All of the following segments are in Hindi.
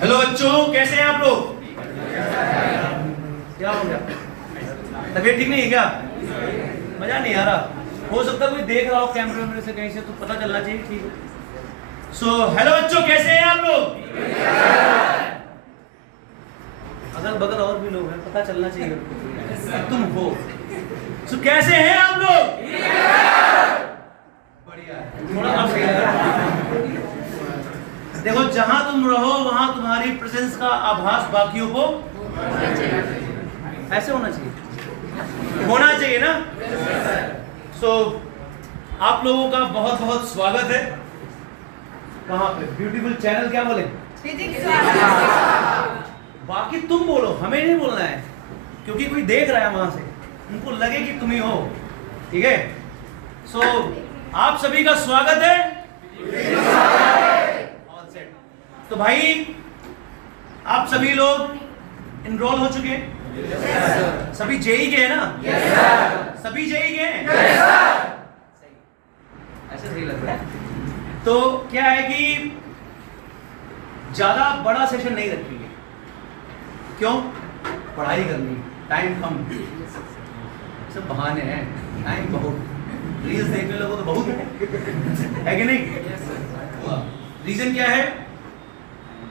हेलो बच्चों, कैसे हैं आप लोग? क्या हो गया? तबीयत ठीक नहीं है क्या? मजा नहीं आ रहा? हो सकता है कोई देख रहा हो कैमरे में से कहीं से, तो पता चलना चाहिए। ठीक है। हेलो बच्चों, कैसे हैं आप लोग? अगल बगल और भी लोग हैं, पता चलना चाहिए तुम हो। कैसे हैं आप लोग? बढ़िया। थोड़ा आप देखो, जहां तुम रहो वहां तुम्हारी प्रेजेंस का आभास बाकियों को ऐसे होना चाहिए ना। आप लोगों का बहुत बहुत स्वागत है। कहां पे? ब्यूटीफुल चैनल क्या बोले? बाकी तुम बोलो, हमें नहीं बोलना है, क्योंकि कोई देख रहा है वहां से, उनको लगे कि तुम ही हो। ठीक है। आप सभी का स्वागत है। तो भाई, आप सभी लोग इनरोल हो चुके हैं? सभी जेई गए ना? सभी जेई गए? ऐसे सही लग रहा है। तो क्या है कि ज्यादा बड़ा सेशन नहीं रखेंगे। क्यों? पढ़ाई करनी, टाइम कम, सब बहाने हैं, टाइम बहुत, रील्स देखने लोगों तो बहुत है कि नहीं? रीजन क्या है?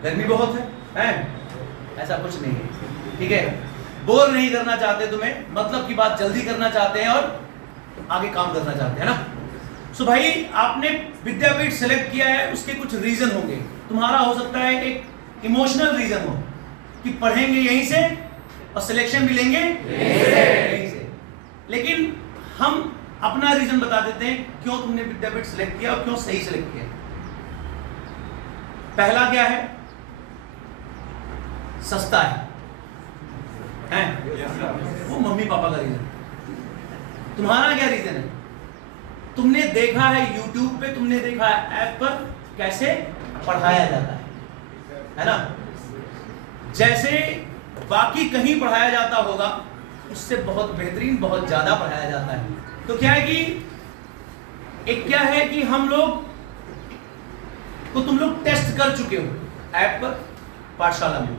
गर्मी बहुत है? ऐसा कुछ नहीं है। ठीक है। बोर नहीं करना चाहते तुम्हें, मतलब की बात जल्दी करना चाहते हैं और आगे काम करना चाहते हैं ना। भाई, आपने विद्यापीठ सेलेक्ट किया है, उसके कुछ रीजन होंगे। तुम्हारा हो सकता है एक इमोशनल रीजन हो कि पढ़ेंगे यहीं से और सिलेक्शन भी लेंगे यहीं से। लेकिन हम अपना रीजन बता देते हैं क्यों तुमने विद्यापीठ सेलेक्ट किया और क्यों सही सेलेक्ट किया। पहला क्या है? सस्ता है? वो मम्मी पापा का रीजन। तुम्हारा क्या रीजन है? तुमने देखा है YouTube पे, तुमने देखा है ऐप पर कैसे पढ़ाया जाता है ना? जैसे बाकी कहीं पढ़ाया जाता होगा उससे बहुत बेहतरीन, बहुत ज्यादा पढ़ाया जाता है। तो क्या है कि एक क्या है कि हम लोग को तुम लोग टेस्ट कर चुके हो ऐप पर, पाठशाला में।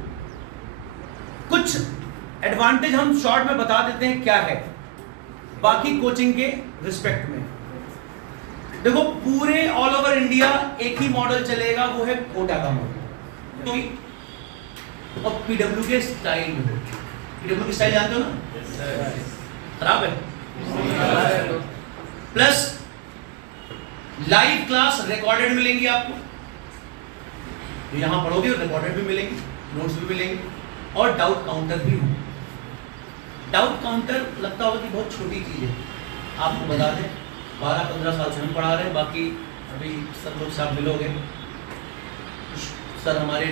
कुछ एडवांटेज हम शॉर्ट में बता देते हैं क्या है बाकी कोचिंग के रिस्पेक्ट में। देखो, पूरे ऑल ओवर इंडिया एक ही मॉडल चलेगा, वो है कोटा का मॉडल। तो और पीडब्ल्यू के स्टाइल में, पीडब्ल्यू की स्टाइल जानते हो ना? खराब है। प्लस लाइव क्लास रिकॉर्डेड मिलेंगी आपको, तो यहां पढ़ोगे और रिकॉर्डेड भी मिलेंगे, नोट्स भी मिलेंगे, और डाउट काउंटर भी हो। डाउट काउंटर लगता होगा कि बहुत छोटी चीज है, आपको बता दें 12-15 साल से हम पढ़ा रहे हैं। बाकी अभी सब लोग साथ मिलोगे, सर हमारे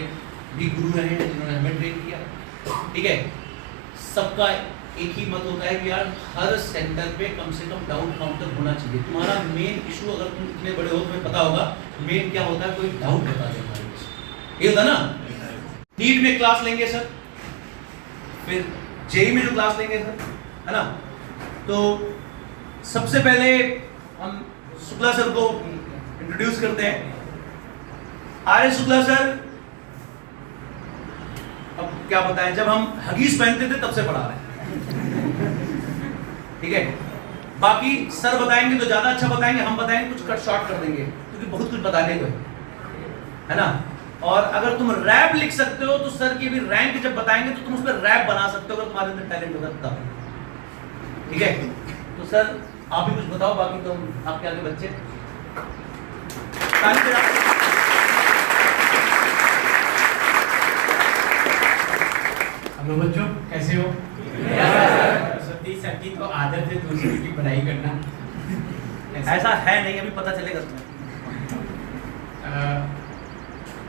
भी गुरु रहे हैं जिन्होंने हमें ट्रेन किया। ठीक है। सबका एक ही मत होता है कि यार हर सेंटर पे कम से कम डाउट काउंटर होना चाहिए। तुम्हारा मेन इशू, अगर तुम इतने बड़े हो तुम्हें पता होगा मेन क्या होता है, कोई डाउट बता दे हमारे, ये होता ना। नीट में क्लास लेंगे सर, फिर जेई में जो क्लास लेंगे सर, है ना? तो सबसे पहले हम शुक्ला सर को इंट्रोड्यूस करते हैं। आर्य शुक्ला सर, अब क्या बताएं, जब हम हगीज पहनते थे तब से पढ़ा रहे हैं। ठीक है। बाकी सर बताएंगे तो ज्यादा अच्छा बताएंगे, हम बताएंगे कुछ कट शॉर्ट कर देंगे, क्योंकि बहुत कुछ बताने को है ना। और अगर तुम रैप लिख सकते हो तो सर की भी रैंक जब बताएंगे तो तुम उस पर रैप बना सकते हो, अगर तुम्हारे अंदर टैलेंट होगा तब। ठीक है। तो सर आप भी कुछ बताओ, बाकी तो आपके आगे बच्चे। हेलो बच्चों, कैसे हो? सती सर की तो आदत है दूसरे की पढ़ाई करना। ऐसा है नहीं, अभी पता चलेगा तुम्हें।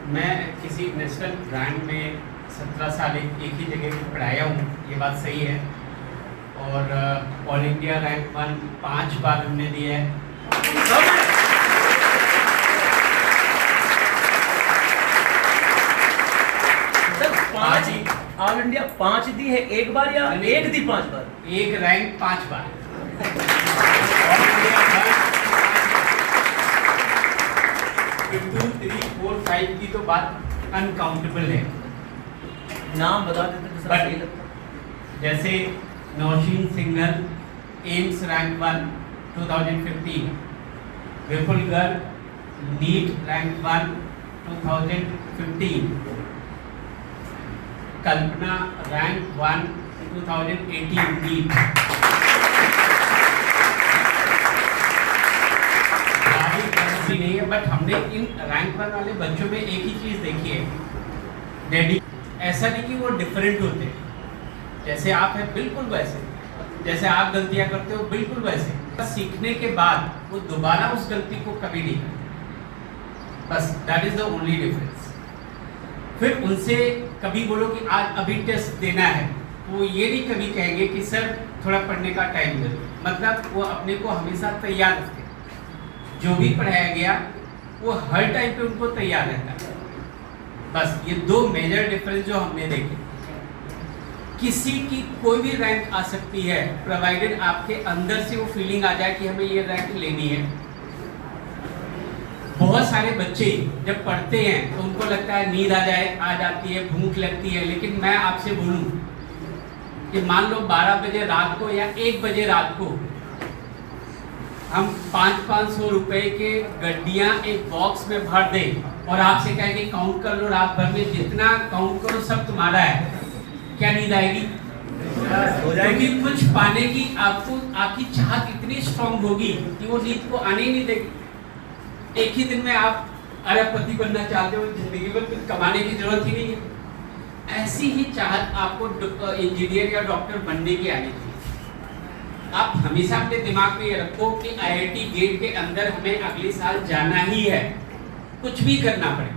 मैं किसी नेशनल ब्रांड में 17 साल एक ही जगह पे पढ़ाया हूँ, ये बात सही है। और ऑल इंडिया रैंक 1 5 बार हमने दिया है। सर 5 ऑल इंडिया 5 दी है एक बार, या एक दी 5 बार? एक रैंक 5 बार। ऑल इंडिया 2, 3, 4, 5 की तो बात अनकाउंटेबल है। नाम बता देते तो But- सही लगता। जैसे नौशीन सिंघल, एम्स रैंक 1 2015, विपुल गर्ग, नीट रैंक 1 2015, कल्पना रैंक 1 2018 नीट। ऐसी नहीं है, बट हमने इन रैंक 1 वाले बच्चों में एक ही चीज देखी है, डेडी। ऐसा नहीं कि वो डिफरेंट होते, जैसे आप हैं बिल्कुल वैसे, जैसे आप गलतियां करते हो बिल्कुल वैसे। सीखने के बाद वो दोबारा उस गलती को कभी नहीं करते, बस that is the only difference. फिर उनसे कभी बोलो कि आज अभी टेस्ट देना है, वो ये नहीं कभी कहेंगे कि सर थोड़ा पढ़ने का टाइम दे दो, मतलब वो अपने को हमेशा तैयार रखते, जो भी पढ़ाया गया वो हर टाइम पे उनको तैयार रहता है। बस ये दो मेजर डिफरेंस जो हमने देखे। किसी की कोई भी रैंक आ सकती है, प्रोवाइडेड आपके अंदर से वो फीलिंग आ जाए कि हमें ये रैंक लेनी है। बहुत सारे बच्चे जब पढ़ते हैं तो उनको लगता है नींद आ जाती है, भूख लगती है, लेकिन मैं आपसे बोलूं कि मान लो 12 बजे रात को या 1 बजे रात को हम 500-500 रुपए के गड्डियां एक बॉक्स में भर दें और आपसे कहें कि काउंट कर लो, रात भर में जितना काउंट करो सब तुम्हारा है, क्या नींद आएगी? क्योंकि कुछ पाने की आपकी चाहत इतनी स्ट्रांग होगी कि वो नींद को आने ही नहीं देगी। एक ही दिन में आप अरबपति बनना चाहते हो, जिंदगी में कुछ कमाने की जरूरत ही नहीं है। ऐसी ही चाहत आपको इंजीनियर या डॉक्टर बनने की आनी चाहिए। आप हमेशा अपने दिमाग में ये रखो कि IIT गेट के अंदर हमें अगले साल जाना ही है, कुछ भी करना पड़े।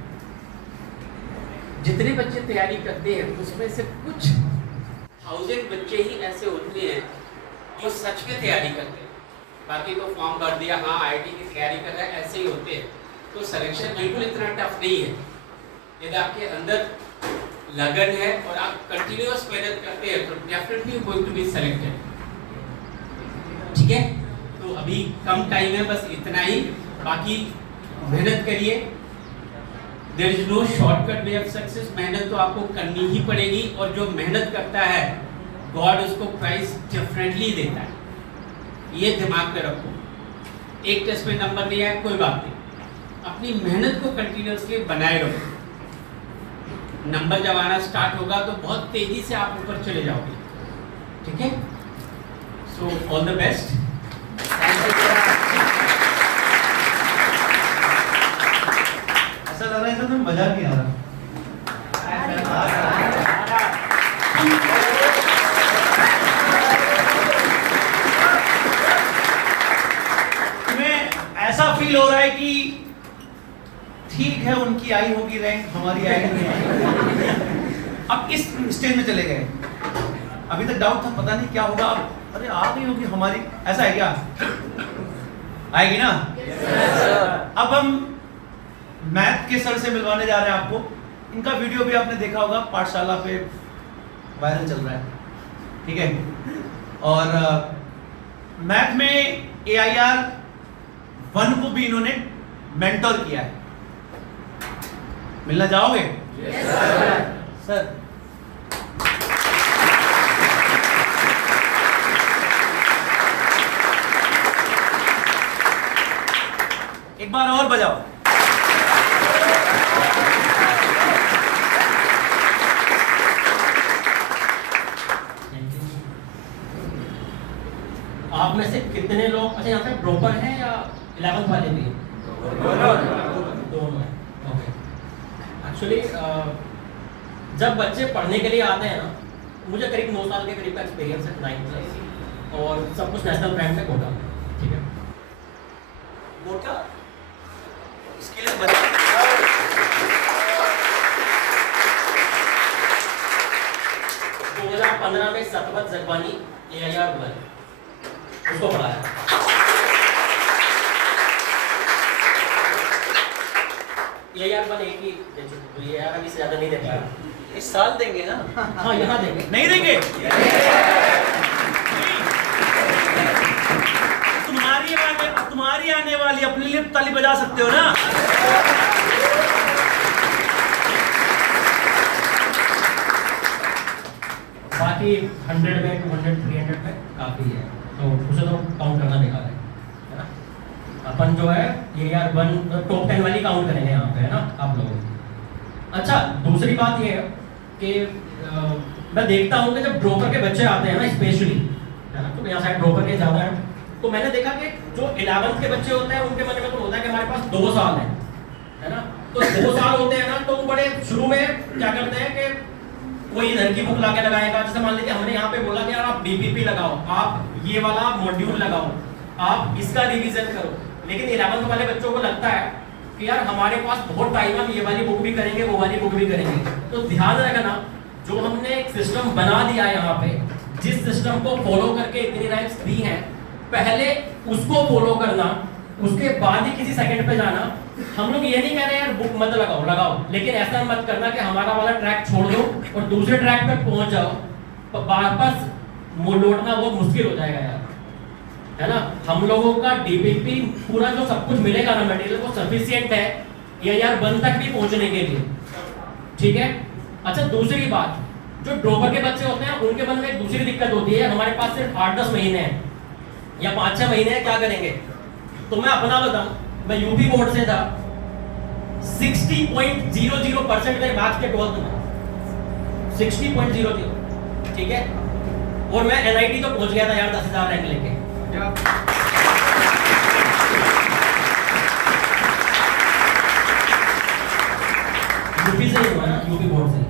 जितने बच्चे तैयारी करते हैं उसमें से कुछ 1000 बच्चे ही ऐसे होते हैं जो सच में तैयारी करते हैं, बाकी तो फॉर्म भर दिया, हाँ IIT की तैयारी कर रहे हैं, ऐसे ही होते हैं। तो सिलेक्शन बिल्कुल इतना टफ नहीं है। यदि आपके अंदर लगन है और आप कंटिन्यूअस मेहनत करते हैं तो definitely going to be selected. ठीक है, तो अभी कम टाइम है, बस इतना ही, बाकी मेहनत करिए। There is no shortcut way of success. मेहनत तो आपको करनी ही पड़ेगी, और जो मेहनत करता है गॉड उसको प्राइस डेफिनेटली देता है, ये दिमाग में रखो। एक टेस्ट में नंबर नहीं आया कोई बात नहीं, अपनी मेहनत को कंटिन्यूअसली बनाए रखो। नंबर जब आना स्टार्ट होगा तो बहुत तेजी से आप ऊपर चले जाओगे। ठीक है, सो ऑल द बेस्ट। ऐसा लग रहा है तो मजा नहीं आ रहा। तुम्हें ऐसा फील हो रहा है कि ठीक है उनकी आई होगी रैंक, हमारी आई नहीं। अब इस स्टेज में चले गए, अभी तक डाउट था पता नहीं क्या होगा, अब अरे आ गई होगी हमारी, ऐसा है क्या? आएगी ना? अब हम मैथ के सर से मिलवाने जा रहे हैं आपको। इनका वीडियो भी आपने देखा होगा, पाठशाला पे वायरल चल रहा है, ठीक है। और मैथ में AIR 1 को भी इन्होंने मेंटर किया है। मिलना चाहोगे? Yes sir. एक बार और बजाओ। आप में से कितने लोग अच्छा यहाँ पे ड्रॉपर हैं या 11th वाले भी? दोनों हैं। ओके। एक्चुअली जब बच्चे पढ़ने के लिए आते हैं ना, मुझे करीब 9 साल के करीब का एक्सपीरियंस है 9th क्लास, और सब कुछ नेशनल ब्रांड में कोटा, ठीक है। मोटा इसके लिए बता 2015 में सतवत जगबानी AIR 1 उसको पढ़ाया। AIR 1 एक ही दे चुके, तो AIR अभी से ज्यादा नहीं देता। इस साल देंगे ना? हाँ यहाँ देंगे। नहीं देंगे? तुम्हारी आने वाली अपने लिए ताली बजा सकते हो ना? 100 में 200 300 में काफ़ी है, तो उसे तो काउंट करना बेकार है ना। अपन जो है ये यार टॉप 10 वाली काउंट करेंगे यहाँ पे, है ना आप लोगों की। अच्छा, दूसरी बात ये है कि मैं देखता हूँ कि जब ड्रॉपर के बच्चे आते हैं ना स्पेशली, है ना, तो यहाँ साइड ड्रॉपर के ज़्यादा है, तो मैंने देखा कि जो 11th के बच्चे होते हैं उनके मन में तो होता है कि हमारे पास 2 साल है ना। तो 2 साल होते हैं ना, तो वो बड़े शुरू में क्या करते हैं कि कोई इधर की बुक ला के लगाएगा। जैसे मान लीजिए हमने यहाँ पे बोला कि यार आप बीपीपी लगाओ, आप ये वाला मॉड्यूल लगाओ, आप इसका रिवीजन करो, लेकिन 11th वाले बच्चों को लगता है कि यार हमारे पास बहुत टाइम है, हम ये वाली बुक भी करेंगे, वो वाली बुक भी करेंगे। तो ध्यान रखना, जो हमने एक सिस्टम बना दिया है यहाँ पे, जिस सिस्टम को फॉलो करके इतनी रैंक्स दी हैं, पहले उसको फॉलो करना, उसके बाद ही किसी सेकंड पे जाना। हम लोग ये नहीं कह रहे यार बुक मत लगाओ, लेकिन ऐसा मत करना कि हमारा वाला ट्रैक छोड़ दो और दूसरे ट्रैक पे पहुंच जाओ, तो वापस लौटना बहुत मुश्किल हो जाएगा यार, है ना। हम लोगों का डीपीपी पूरा जो सब कुछ मिलेगा ना मटेरियल, वो सफिशिएंट है या यार 1 तक भी पहुंचने के लिए, ठीक है। अच्छा, दूसरी बात, जो ड्रॉपर के बच्चे होते हैं उनके मन में एक दूसरी दिक्कत होती है, हमारे पास सिर्फ 8-10 महीने हैं या 5-6 महीने हैं, क्या करेंगे। तो मैं अपना बताऊं, मैं यूपी बोर्ड से था, 60.00% मेरे मैथ्स के 12th में 60.00, ठीक है, और मैं एनआईटी तो पहुंच गया था यार 10,000 रैंक लेके। यूपी से ही हुआ ना, यूपी बोर्ड से।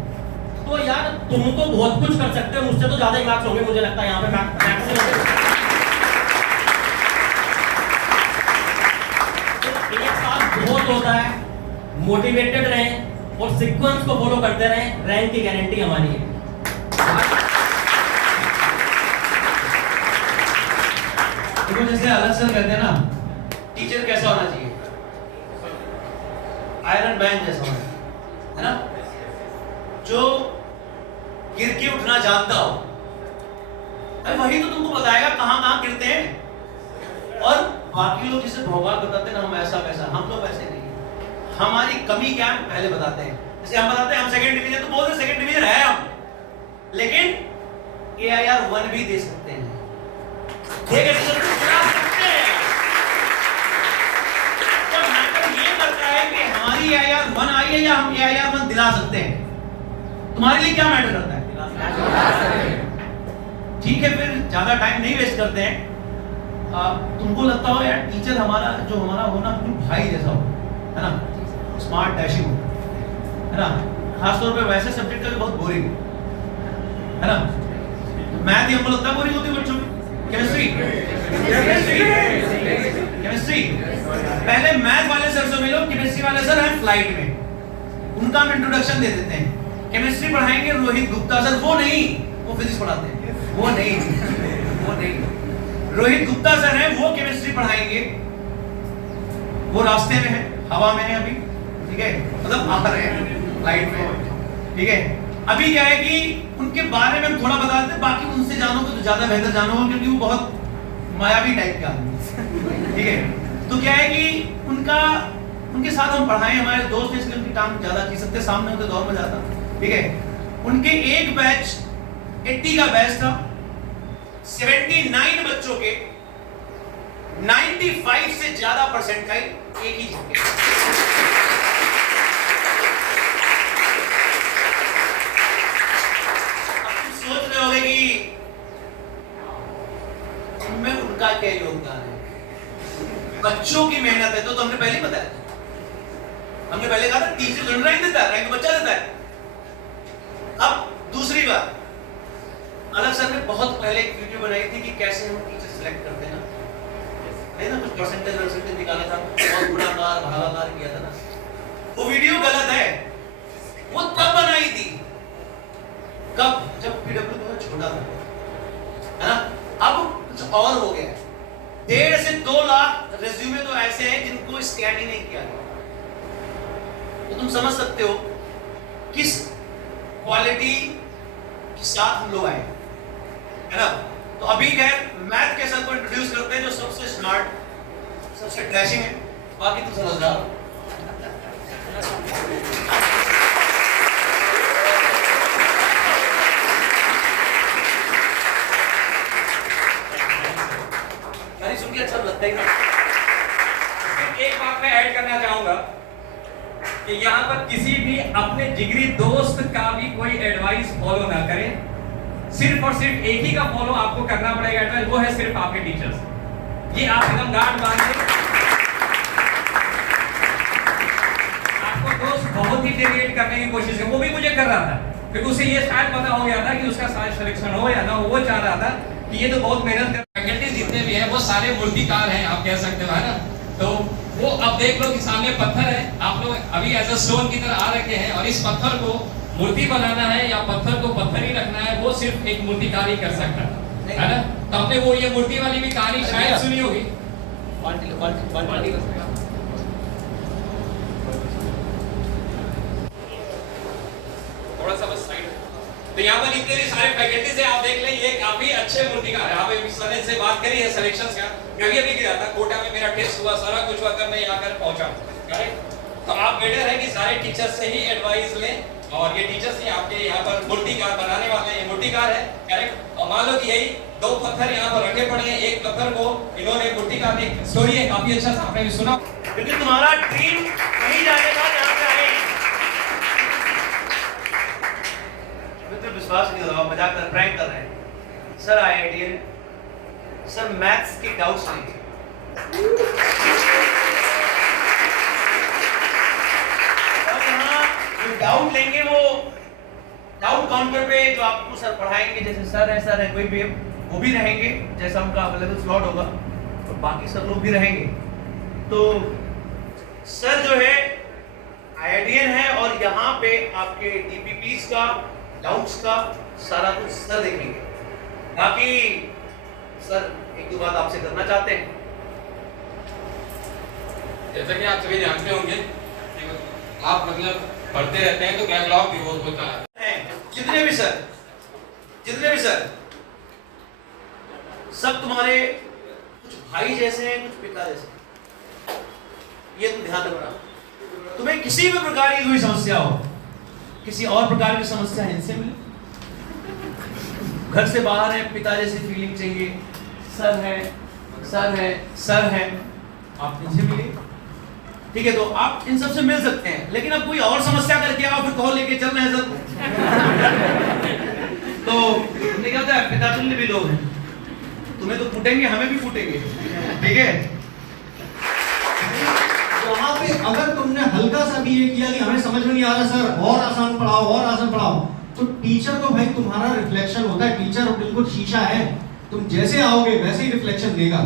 तो यार तुम तो बहुत कुछ कर सकते हो, मुझसे तो ज्यादा ही मार्क्स होंगे मुझे लगता है यहाँ पे मैक्सिमम। बहुत होता है, मोटिवेटेड रहें और सीक्वेंस को फॉलो करते रहें, रैंक की गारंटी हमारी है। देखो जैसे अलग सर कहते हैं ना, टीचर कैसा होना चाहिए, आयरन मैन जैसा होना है ना, जो गिर के उठना जानता हो। अरे वही तो तुमको बताएगा कहाँ गिरते हैं। और बाकी लोग जिसे भौकाल बताते हैं ना, हम ऐसा वैसा, हम लोग वैसे नहीं। हमारी कमी क्या है पहले बताते हैं। जैसे हम बताते हैं हम सेकंड डिवीजन, तो बोलते सेकंड डिवीजन है हम, लेकिन AIR 1 भी दे सकते हैं, तो मैटर ये करता है कि हमारी AIR 1 आई है या हम AIR 1 दिला सकते हैं। तुम्हारे लिए क्या मैटर करता है? ठीक है, फिर ज्यादा टाइम नहीं वेस्ट करते हैं। तुमको लगता हो यार टीचर हमारा जो हमारा हो ना बिल्कुल भाई जैसा हो, है ना, स्मार्ट डैशिंग हो, है ना, खासतौर पे वैसे सब्जेक्ट का बहुत बोरिंग है ना। मैथ ही हमको लगता है बोरिंग होती है बच्चों की। केमिस्ट्री पहले मैथ वाले सर से मिलो, केमिस्ट्री वाले सर हैं फ्लाइट में, उनका हम इंट्रोडक्शन दे देते हैं। केमिस्ट्री पढ़ाएंगे रोहित गुप्ता सर, वो नहीं, वो फिजिक्स पढ़ाते हैं, वो नहीं रोहित गुप्ता सर हैं, वो केमिस्ट्री पढ़ाएंगे, वो रास्ते में है, हवा में है अभी, ठीक है, मतलब आ रहे हैं फ्लाइट में, ठीक है। अभी क्या है कि उनके बारे में हम थोड़ा बता देते हैं, बाकी उनसे जानोगे तो ज्यादा बेहतर जानोगे, क्योंकि वो बहुत मायावी टाइप के आदमी, ठीक है। तो क्या है कि उनके साथ हम पढ़ाएं, हमारे दोस्त इसलिए उनकी टांग ज्यादा खींच सकते, सामने उनके दौर में जाता, ठीक है। उनके एक बैच 80 का बैच था, 79 बच्चों के 95 से ज्यादा परसेंटाइल एक ही झटके। अब तुम सोच रहे होगे कि उनमें उनका क्या योगदान है, बच्चों की मेहनत है, तो हमने पहले ही बताया, हमने पहले कहा था टीचर रैंक देता है, रैंक बच्चा देता है। अब दूसरी बात, अलग सर ने बहुत पहले एक वीडियो बनाई थी कि कैसे हम टीचर सिलेक्ट करते हैं ना, है ना, कुछ परसेंटेज निकाला था, बहुत गुणाकार भागाकार किया था ना, वो वीडियो गलत है। वो तब बनाई थी कब, जब PW बहुत छोटा था, है ना। अब कुछ और हो गया, 1.5 से 2 लाख रेज्यूमे तो ऐसे हैं जिनको स्कैन ही नहीं किया गया। तो तुम समझ सकते हो किस क्वालिटी के साथ हम लोग आए, है ना। तो अभी खैर मैथ के सर को इंट्रोड्यूस करते हैं, जो सबसे स्मार्ट, सबसे डैशिंग है, बाकी तो समझदार हो। कि यहाँ पर किसी भी अपने जिगरी दोस्त का भी कोई एडवाइस फॉलो ना करें। सिर्फ और सिर्फ एक ही का फॉलो आपको करना पड़ेगा एडवाइस, वो है सिर्फ आपके टीचर्स। ये आप एकदम गांठ बांध के, आपको दोस्त बहुत ही डेविएट करने की कोशिश है, वो भी मुझे कर रहा था क्योंकि उसे ये शायद पता हो गया था कि उसका शायद सिलेक्शन हो या ना हो। वो चाह रहा था कि ये तो बहुत मेहनत कर, फैकल्टी जितने भी हैं वो सारे मूर्तिकार हैं, आप कह सकते हो, है ना। तो वो अब देख लो कि सामने पत्थर है, आप लोग अभी एज अ स्टोन की तरह आ रखे हैं और इस पत्थर को मूर्ति बनाना है या पत्थर को पत्थर ही रखना है, वो सिर्फ एक मूर्तिकार ही कर सकता है ना। तो आपने वो ये मूर्ति वाली भी कहानी शायद सुनी होगी। थोड़ा सा बस साइड। तो यहाँ पर जितने भी सारे फैकल्टीज हैं आप देख लें, ये काफी अच्छे मूर्तिकार है। आप सर से बात करी है सिलेक्शंस का, मैं भी अभी गया था कोटा में, मेरा टेस्ट हुआ, सारा कुछ हुआ, तब मैं यहाँ कर पहुंचा। करेक्ट। तो आप बेटर है कि सारे टीचर्स से ही एडवाइस लें, और ये टीचर्स ही आपके यहाँ पर मूर्तिकार बनाने वाले हैं, ये मूर्तिकार है। करेक्ट। और मान लो कि यही दो पत्थर यहाँ पर रखे पड़े हैं, एक पत्थर को इन्होंने मूर्तिकार ने, स्टोरी है काफी अच्छा सा, आपने भी सुना, क्योंकि तुम्हारा ड्रीम कहीं जाने का, यहाँ पे आए। तो विश्वास नहीं हो रहा, मजाक कर, प्रैंक कर रहे हैं। सर आईआईटीएन, सर मैथ्स के डाउट्स नहीं थे, और यहाँ जो डाउट लेंगे वो डाउट काउंटर पे जो आपको सर पढ़ाएंगे, जैसे सर है कोई भी, वो भी रहेंगे, जैसा उनका अवेलेबल स्लॉट होगा, और बाकी सब लोग भी रहेंगे। तो सर जो है आईआईटीएन है, और यहाँ पे आपके डीपीपीस का, डाउट्स का सारा कुछ सर देखेंगे। बाकी सर एक दो बात आपसे करना चाहते हैं। जैसा कि आप सभी जानते होंगे, आप मतलब पढ़ते रहते हैं तो बैकलॉग भी बहुत होता है। जितने भी सर सब तुम्हारे कुछ भाई जैसे हैं, कुछ पिता जैसे हैं। ये तुम ध्यान रखना। तुम्हें किसी भी प्रकार की कोई समस्या हो, किसी और प्रकार की समस्या है, इनसे मिलो। घर से बाहर है, पिता जैसी फीलिंग चाहिए, सर है, आप इनसे मिलिए। ठीक है, तो आप इन सब से मिल सकते हैं, लेकिन अब कोई और समस्या करके आओ, फिर कॉल लेके चल रहे हैं सर। तो तुमने क्या होता है, पिता तुल्य भी लोग हैं, तुम्हें तो फूटेंगे, हमें भी फूटेंगे। ठीक है, वहां पे अगर तुमने हल्का सा भी ये किया कि हमें समझ में नहीं आ रहा सर, और आसान पढ़ाओ, तो टीचर तो भाई तुम्हारा रिफ्लेक्शन होता है। टीचर बिल्कुल शीशा है, तुम जैसे आओगे वैसे ही रिफ्लेक्शन देगा।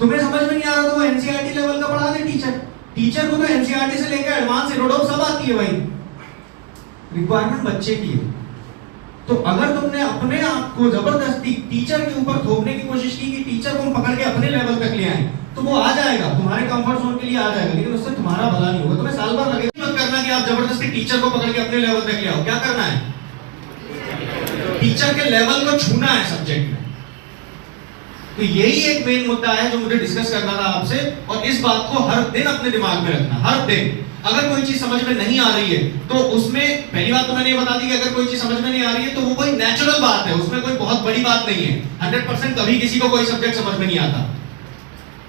तुम्हें समझ में नहीं आ रहा तो वो एनसीईआरटी लेवल का पढ़ा दे टीचर को तो एनसीईआरटी से लेकर एडवांस एरोडोप सब आती है भाई, रिक्वायरमेंट बच्चे की है। तो अगर तुमने अपने आप को जबरदस्ती टीचर के ऊपर थोपने की कोशिश की कि टीचर को हम पकड़ के अपने लेवल तक ले आए, तो वो आ जाएगा, तुम्हारे कंफर्ट जोन के लिए आ जाएगा, लेकिन उससे तुम्हारा भला नहीं होगा। तुम्हें साल भर लगेगा। मत करना कि आप जबरदस्ती टीचर को पकड़ के अपने लेवल तक ले आओ। क्या करना है, टीचर के लेवल को छूना है सब्जेक्ट में। तो यही एक मेन मुद्दा है जो मुझे डिस्कस करना था आपसे, और इस बात को हर दिन अपने दिमाग में रखना। हर दिन अगर कोई चीज समझ में नहीं आ रही है तो उसमें पहली बात तो मैंने ये बता दी कि अगर कोई चीज समझ में नहीं आ रही है तो वो कोई नेचुरल बात है, उसमें कोई बहुत बड़ी बात नहीं है। 100% कभी किसी को कोई सब्जेक्ट समझ में नहीं आता।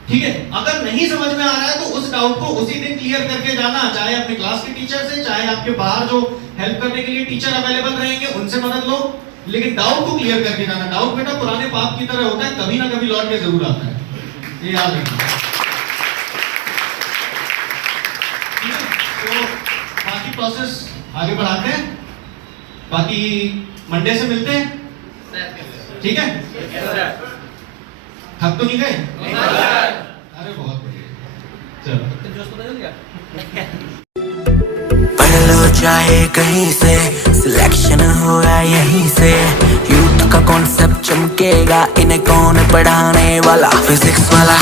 ठीक है, अगर नहीं समझ में आ रहा है तो उस डाउट को उसी दिन क्लियर करके जाना, चाहे अपने क्लास के टीचर से, चाहे आपके बाहर जो हेल्प करने के लिए टीचर अवेलेबल रहेंगे उनसे मदद लो, लेकिन डाउट को क्लियर करके जाना। डाउट बेटा पुराने पाप की तरह होता है, कभी ना कभी लौट के जरूर आता है, ये याद रखना। तो बाकी प्रोसेस आगे बढ़ाते हैं, बाकी मंडे से मिलते हैं। ठीक है, थक तो नहीं गए? अरे बहुत बढ़िया, चलो पढ़ लो चाहे कहीं से, सिलेक्शन होगा यहीं से। यूथ का कॉन्सेप्ट चमकेगा, इन्हें कौन पढ़ाने वाला? फिजिक्स वाला